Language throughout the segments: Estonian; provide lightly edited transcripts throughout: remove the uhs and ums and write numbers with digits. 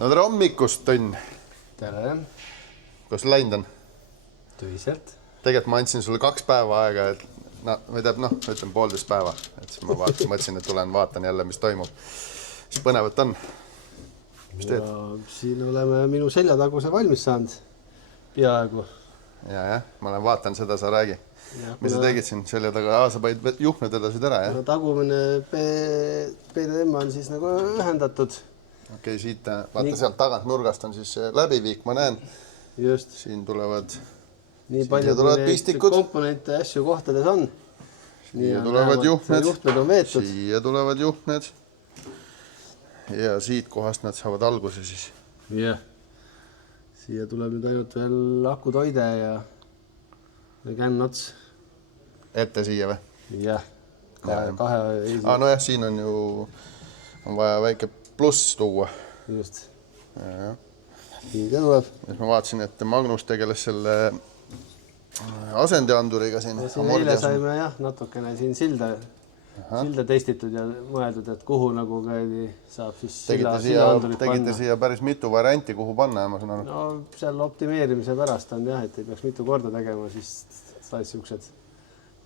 No tere hommikust, Tõnn. Tere. Kus läinud on? Tühiselt. Tegelikult ma andsin sulle 2 päeva aega, et ütleme 1,5 päeva. Et siis ma mõtlesin, et tulen vaatan jälle, mis toimub. Mis põnevat on? Mis teed? Siin oleme minu seljataguse valmis saanud. Peaaegu. Ja, ma vaatan seda, sa räägi. Mis sa tegid siin selja taga? Sa panid juhtmed edasi ära, jah? Tagumine PDM on siis nagu ühendatud. Okei, siit, vaata sealt tagant nurgast on siis läbiviik, ma näen. Just. Siin tulevad nii palju pistikud. Komponente asju kohtades on. Siia tulevad juhtmed. Juhtmed on veetud. Siia tulevad juhtmed. Ja siit kohast nad saavad alguse siis. Jah. Siia tuleb nüüd ainult veel akutoide ja kännots. Ette siia või? Jah. Nojah, siin on ju vaja väike pluss tuua. Just. Ja. Nii ta tuleb. Ma vaatasin, et Magnus tegeles selle asendeanduriga siin. Eile saime natukene siin silda testitud ja mõeldud, et kuhu nagu saab siis sildaandurit panna. Tegite siia päris mitu varianti, kuhu panna, ma saan aru. No seal optimeerimise pärast on et ei peaks mitu korda tegema, siis said siuksed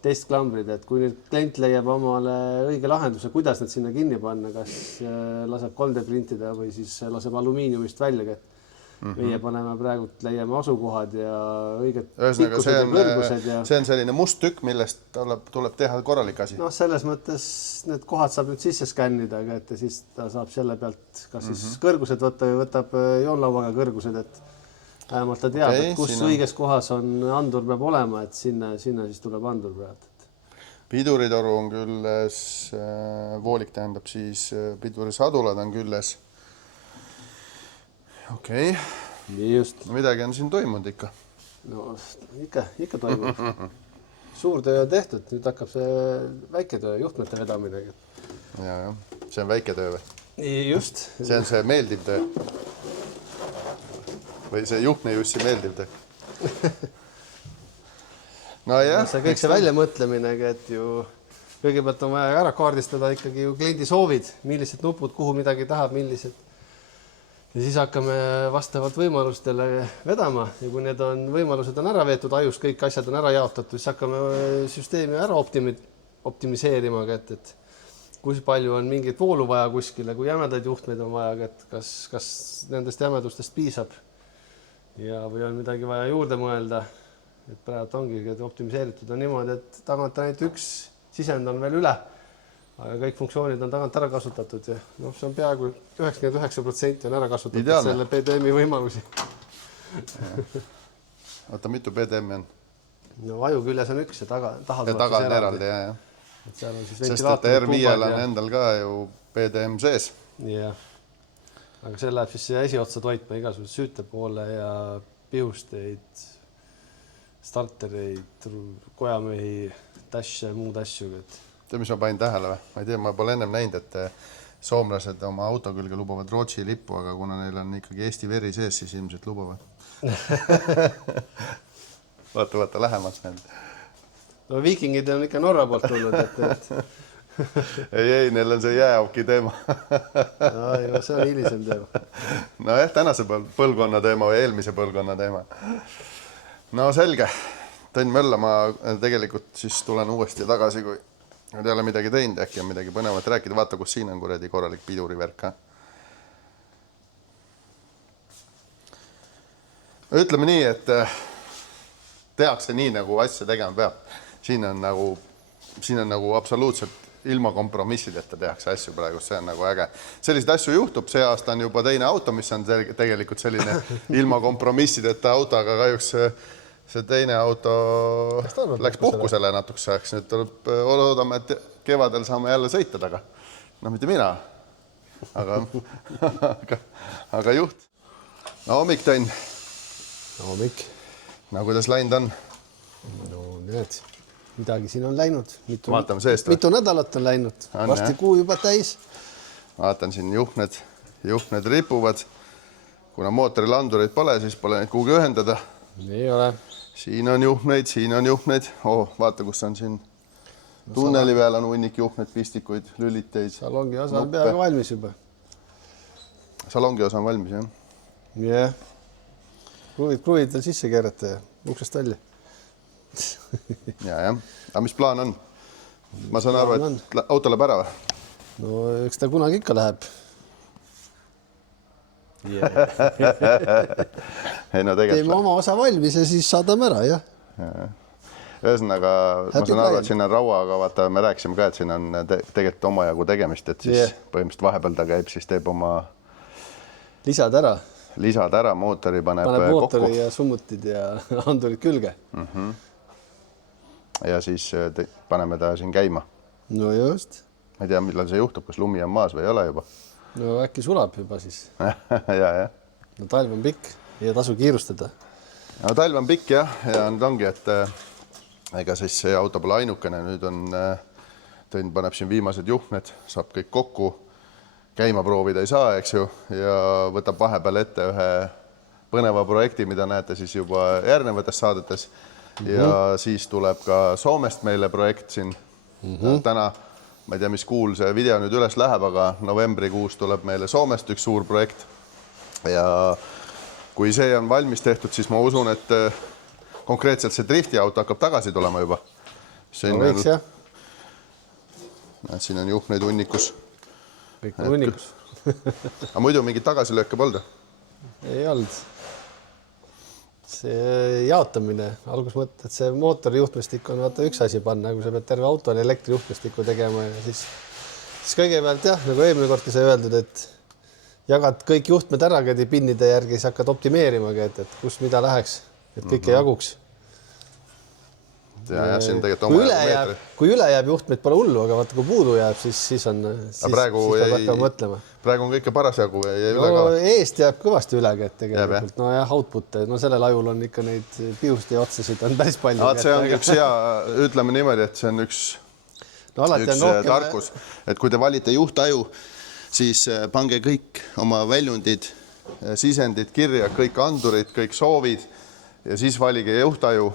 testklambrid, et kui nüüd klient leiab omale õige lahenduse, kuidas need sinna kinni panna, kas laseb 3D printida või siis laseb alumiiniumist välja, et meie paneme praegu, leiame asukohad ja õiged pikkused ja kõrgused. See on selline must tükk, millest tuleb teha korralik asi. No selles mõttes need kohad saab nüüd sisse skännida, et siis ta saab selle pealt kas siis kõrgused võtta või võtab joonlauaga kõrgused, et vähemalt ta teab, et kus õiges kohas on andur peab olema, et sinna siis tuleb andur pealt. Piduritoru on külles, voolik tähendab siis pidurisadulad on külles. Okei. Nii just. Midagi on siin toimunud ikka. No ikka toimub. Suur töö on tehtud, nüüd hakkab see väike töö, juhtmete vedamine. Ja, see on väike töö või? Just. See on see meeldiv töö. Või see juhtmejussi meeldiv töö. No jah. See kõik see väljamõtlemine, et ju kõigepealt on vaja ära kaardistada ikkagi ju kliendi soovid, millised nupud, kuhu midagi tahab, millised. Ja siis hakkame vastavalt võimalustele vedama ja kui need võimalused on ära veetud, ajus kõik asjad on ära jaotatud, siis hakkame süsteemi ära optimiseerima, et kui palju on mingit voolu vaja kuskile, kui jämedaid juhtmeid on vaja, et kas nendest jämedustest piisab ja või on midagi vaja juurde mõelda. Et praegu ongi, et optimiseeritud on niimoodi, et tagant ainult üks sisend on veel üle, aga kõik funktsioonid on tagant ära kasutatud ja see on peaaegu 99% on ära kasutatud. Ideaalne. Selle PDM-i võimalusi. Oota, mitu PDM-i on? No aju küljes on üks ja taga on eraldi, jah. Sest et R5-l on endal ka ju PDM sees. Jah, aga see läheb siis esiotsa toitma igasugused süütepoole ja pihusteid, startereid, kojamehi, tässe ja muud asju. Tead, mis ma panin tähele või? Ma ei tea, ma pole ennem näinud, et soomlased oma auto külge lubavad Rootsi lippu, aga kuna neil on ikkagi Eesti veri sees, siis ilmselt lubavad. Vaata lähemalt need. No viikingid on ikka Norra poolt tulnud, et... ei, neil on see jääauki teema. See on hilisem teema. No tänase põlvkonna teema või eelmise põlvkonna teema. No selge. Tõnn Mölla, ma tegelikult siis tulen uuesti tagasi, kui ei ole midagi teinud, äkki on midagi põnevat rääkida. Vaata, kus siin on kuradi korralik pidurivärk. Ütleme nii, et tehakse nii, nagu asja tegema peab. Siin on nagu absoluutselt ilma kompromissideta tehakse asju praegu, see on nagu äge. Selliseid asju juhtub, see aasta on juba teine auto, mis on tegelikult selline ilma kompromissideta auto, aga kahjuks see teine auto läks puhkusele natukese ajaks. Nüüd tuleb loodame, et kevadel saame jälle sõita taga. No mitte mina, aga juht. No hommik, Tõnn. Hommik. No kuidas läinud on? No need, midagi siin on läinud. Vaatame seest või? Mitu nädalat on läinud. Vasti kuu juba täis. Vaatan siin juhtmed ripuvad. Kuna mootoril andureid pole, siis pole neid kuhugi ühendada. Ei ole. Siin on juhtmeid. Vaata, kus on siin tunneli peal on hunnik juhtmeid, pistikuid, lüliteid. Salongi osa on peaaegu valmis juba. salongi osa on valmis, jah? Jah. Kruvid veel sisse keerata ja uksest välja. Jah. Aga mis plaan on? Ma saan aru, et auto läheb ära või? No eks ta kunagi ikka läheb. Ei, no tegelikult... Teeme oma osa valmis ja siis saadame ära, jah. Ühesõnaga, ma saan aru, et siin on rauaga, vaata, me rääkisime ka, et siin on tegelikult omajagu tegemist, et siis põhimõtteliselt vahepeal ta käib, siis teeb oma... Lisad ära, mootori paneb mootori kokku. Ja summutid ja andurid külge. Ja siis paneme ta siin käima. No just. Ma ei tea, millal see juhtub, kas lumi on maas või ei ole juba. No äkki sulab juba siis. Ja. No talv on pikk ja tasu kiirustada. No talv on pikk jah, ja nüüd ongi, et ega siis see auto pole ainukene, nüüd on, Tõnn paneb siin viimased juhtmed, saab kõik kokku, käima proovida ei saa, eks ju, ja võtab vahepeal ette ühe põneva projekti, mida näete siis juba järgnevates saadetes. Ja siis tuleb ka Soomest meile projekt siin täna. Ma ei tea, mis kuul see video nüüd üles läheb, aga novembrikuus tuleb meile Soomest üks suur projekt. Ja kui see on valmis tehtud, siis ma usun, et konkreetselt see drifti auto hakkab tagasi tulema juba. No võiks, jah. Siin on juhtmeid hunnikus. Kõik on hunnikus. Aga muidu mingit tagasilööke polda? Ei olnud. See jaotamine, algus mõtled, et see mootori juhtmestik on vaata üks asi panna, kui sa pead terve autole elektrijuhtmestikku tegema ja siis kõigepealt jah, nagu eelmine kordki sai öeldud, et jagad kõik juhtmed ära käidi pinnide järgi, siis hakkad optimeerima, et kus mida läheks, et kõike jaguks. Ja, siin tegelikult kui üle jääb juhtmeid pole hullu, aga vaata, kui puudu jääb, siis on mõtlema. Praegu on kõike parasjagu ja üle ka. Eest jääb kõvasti ülega, et tegelikult. No jah, output, no sellel ajul on ikka neid pihuste ja otsasid on päris palju. See on üks hea, ütleme niimoodi, et see on üks tarkus, et kui te valite juhtaju, siis pange kõik oma väljundid, sisendid kirja, kõik andurid, kõik soovid ja siis valige juhtaju.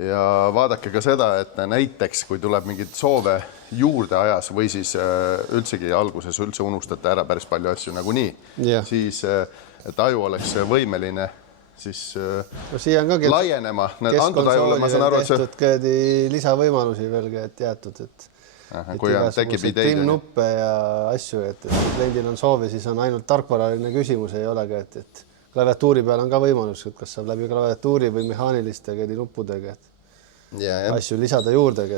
Ja vaadake ka seda, et näiteks kui tuleb mingid soove juurde ajas või siis üldsegi alguses üldse unustate ära päris palju asju nagunii, siis et aju oleks võimeline siis laienema. Keskkonsooli veel tehtud kõedi lisavõimalusi veel jäetud, et kui tekib ideid. Trimnuppe ja asju, et kliendil on soovi, siis on ainult tarkvaraline küsimus, ei olegi, et klaviatuuri peal on ka võimalus, et kas saab läbi klaviatuuri või mehaaniliste nuppudega, et asju lisada juurdega.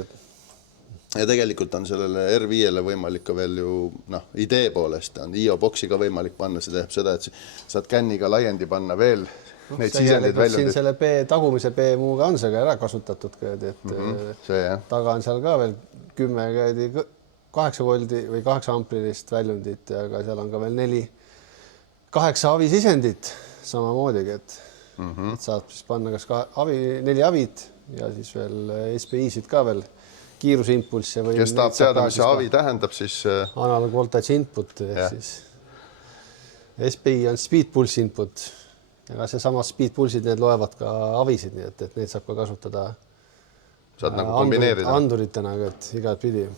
Ja tegelikult on sellele R5-le võimalik ka veel ju idee poolest, on IO-boksi ka võimalik panna, see teeb seda, et saad känniga laiendi panna veel neid sisendid välja. Siin selle tagumise BMU-ga on see ka ära kasutatud, et taga on seal ka veel 8 voldi või 8 amprilist väljundit, aga seal on ka veel 8 avisisendit samamoodigi, et saab siis panna kas 4 avid ja siis veel SPI-sid ka veel, kiiruseimpulss. Kes tahab teada, mis see avi tähendab, siis... Analog voltage input, siis SPI on speed pulse input. Ja see sama speed pulsid, need loevad ka avisid, nii et neid saab ka kasutada saad nagu kombineerida. Anduritena, et igat pidi.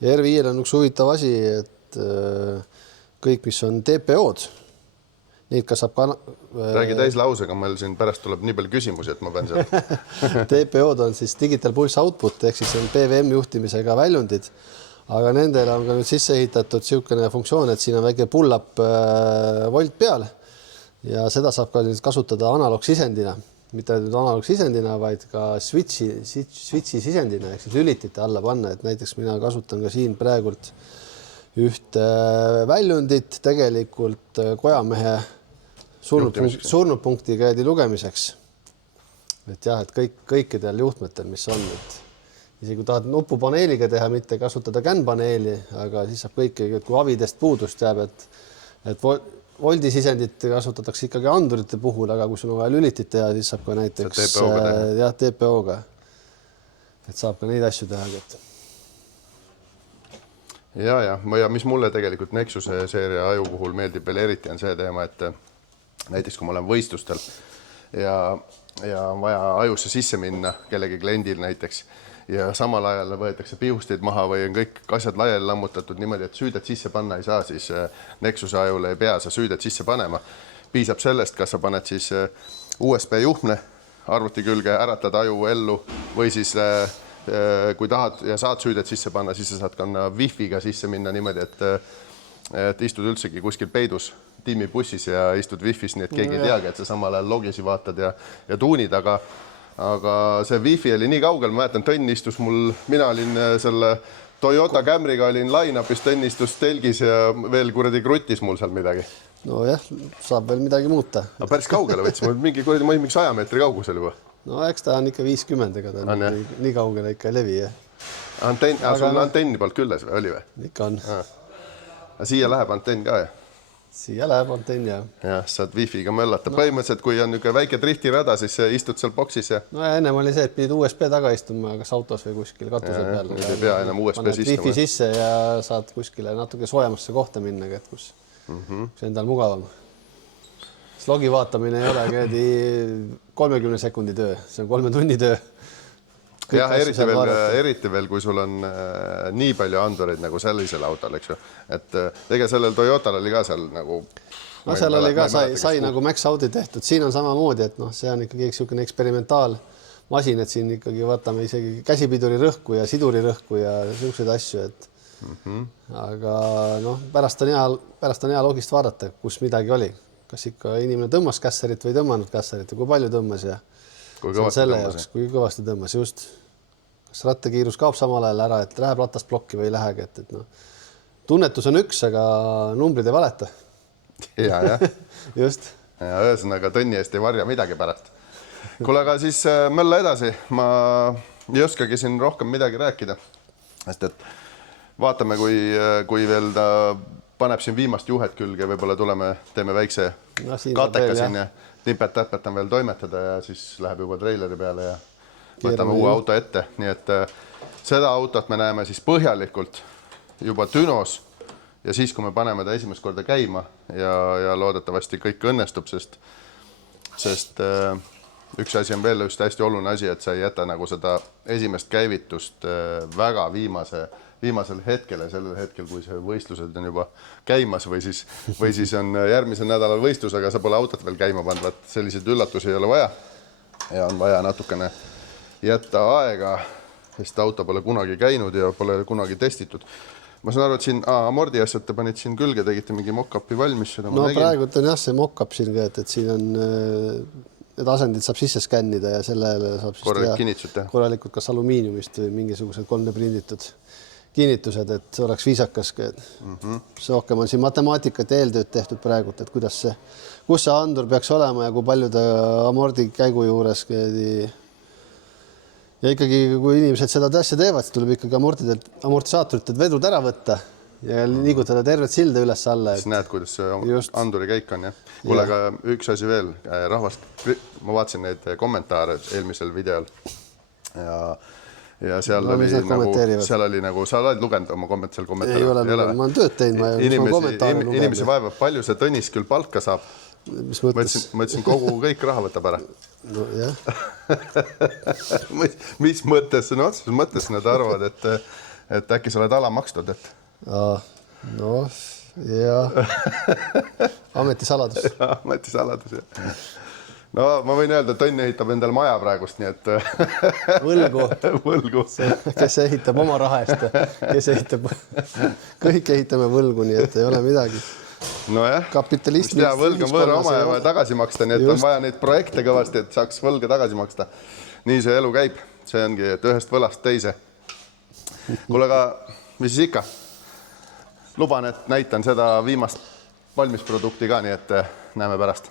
Ja R5-l on üks huvitav asi, et kõik, mis on TPO-d, neid ka saab ka... Räägi täislausega, meil siin pärast tuleb nii palju küsimusi, et ma pean seal... TPO-d on siis Digital Pulse Output, ehk siis on PVM juhtimisega väljundid, aga nendel on ka nüüd sisse ehitatud niisugune funktsioon, et siin on väike pull-up volt peal ja seda saab ka kasutada analoogsisendina. Mitte nüüd analoogsisendina, vaid ka switchi sisendina, ehk siis lülitite alla panna, et näiteks mina kasutan ka siin praegult ühte väljundit tegelikult kojamehe surnud punkti käedi lugemiseks. Et jah, et kõikidel juhtmetel, mis on, et isegi kui tahad nupupaneeliga teha, mitte kasutada känpaneeli, aga siis saab kõike, kui avidest puudust jääb, et voldisisendit kasutatakse ikkagi andurite puhul, aga kui sul on vaja lülitit teha, siis saab ka näiteks TPO-ga. Et saab ka neid asju teha. Ja mis mulle tegelikult Nexuse seeria aju puhul meeldib veel eriti on see teema, et näiteks kui ma olen võistlustel ja on vaja ajusse sisse minna kellegi kliendil näiteks ja samal ajal võetakse pihustid maha või on kõik asjad laiali lammutatud niimoodi, et süüdet sisse panna ei saa, siis Nexuse ajule ei pea sa süüdet sisse panema. Piisab sellest, kas sa paned siis USB juhtme arvuti külge, äratad aju ellu või siis kui tahad ja saad süüdet sisse panna, siis sa saad ka wifi'ga sisse minna niimoodi, et istud üldsegi kuskil peidus tiimibussis ja istud wifi's, nii et keegi ei teagi, et sa samal ajal logisi vaatad ja tuunid, aga see wifi oli nii kaugel, ma mäletan, Tõnn istus mul, mina olin selle Toyota Camry'ga olin line-up'is, Tõnn istus telgis ja veel kuradi kruttis mul seal midagi. Nojah, saab veel midagi muuta. Aga päris kaugele võtsime, mingi kuradi, ma olin mingi 100 meetri kaugusel juba. No eks ta on ikka 50, ega ta nii kaugele ikka ei levi. Sul on antenni poolt külles või oli või? Ikka on. Aga siia läheb antenn ka, jah? Siia läheb antenn, jah. Jah, saad wifi'ga möllata. Põhimõtteliselt, kui on niisugune väike driftirada, siis istud seal boksis ja... No ja ennem oli see, et pidid USB taga istuma, kas autos või kuskil katuse peal. Ei pea enam USB-s istuma. Wifi sisse ja saad kuskile natuke soojemasse kohta minna, et kus see endal mugavam. Slogi vaatamine ei ole 30 sekundi töö, see on 3 tunni töö. Jah, eriti veel, kui sul on nii palju andureid nagu sellisel autol, eks ju. Et tegelikult sellel Toyotal oli ka seal nagu... No seal oli ka, sai nagu Max Audi tehtud. Siin on samamoodi, et see on ikkagi selline eksperimentaalmasin, et siin ikkagi vaatame isegi käsipiduri rõhku ja siduri rõhku ja selliseid asju, et aga pärast on hea logist vaadata, kus midagi oli. Kas ikka inimene tõmmas kässarit või tõmmanud kässarit ja kui palju tõmmas ja kui kõvasti tõmmas, just. Kas rattakiirus kaob samal ajal ära, et läheb ratast plokki või ei lähegi, et tunnetus on üks, aga numbrid ei valeta. Ja. Just. Ja ühesõnaga Tõnni eest ei varja midagi pärast. Kuule, aga siis mölla edasi. Ma ei oskagi siin rohkem midagi rääkida, sest et vaatame, kui veel ta paneb siin viimast juhet külge, võib-olla teeme väikse kateka siin ja nipet-täpet on veel toimetada ja siis läheb juba treileri peale ja võtame uue auto ette. Nii et seda autot me näeme siis põhjalikult juba Dünos ja siis, kui me paneme ta esimest korda käima ja loodetavasti kõik õnnestub, sest üks asi on veel just hästi oluline asi, et sa ei jäta nagu seda esimest käivitust väga viimasel hetkel ja sellel hetkel, kui see võistlused on juba käimas või siis on järgmisel nädalal võistlus, aga sa pole autot veel käima pandud, selliseid üllatusi ei ole vaja ja on vaja natukene jätta aega, sest auto pole kunagi käinud ja pole kunagi testitud. Ma saan aru, et siin amordi asjad te panid siin külge, tegite mingi mock-upi valmis. Praegu on jah see mock-up siin ka, et siin on need asendid saab sisse skännida ja sellele saab korralikult kas alumiiniumist või mingisugused 3D prinditud kinnitused, et oleks viisakas. See rohkem on siin matemaatikat ja eeltööd tehtud praegu, et kus see andur peaks olema ja kui palju ta amordi käigu juures. Ja ikkagi, kui inimesed seda asja teevad, siis tuleb ikkagi amortisaatorite vedrud ära võtta ja liigutada tervet silda üles-alla. Siis näed, kuidas see anduri käik on. Kuule, aga üks asi veel. Rahvast, ma vaatasin neid kommentaare eelmisel videol ja seal oli nagu, sa oled lugenud oma kommentaare? Ei ole, ma olen tööd teinud, inimesi vaevab, palju see Tõnis küll palka saab. Mis mõttes? Ma ütlesin, kõik raha võtab ära. No jah. Mis mõttes? No otseses mõttes nad arvavad, et äkki sa oled ala makstud, et... No, jah. Ametisaladus. Ametisaladus, jah. No ma võin öelda, et Tõnn ehitab endal maja praegust, nii et... Võlgu. Kes ehitab oma raha eest, kes ehitab... Kõik ehitame võlgu, nii et ei ole midagi. No jah, võlg on võõra oma ja vaja tagasi maksta, nii et on vaja neid projekte kõvasti, et saaks võlga tagasi maksta. Nii see elu käib, see ongi, et ühest võlast teise. Kuule, aga mis siis ikka? Luban, et näitan seda viimast valmisprodukti ka, nii et näeme pärast.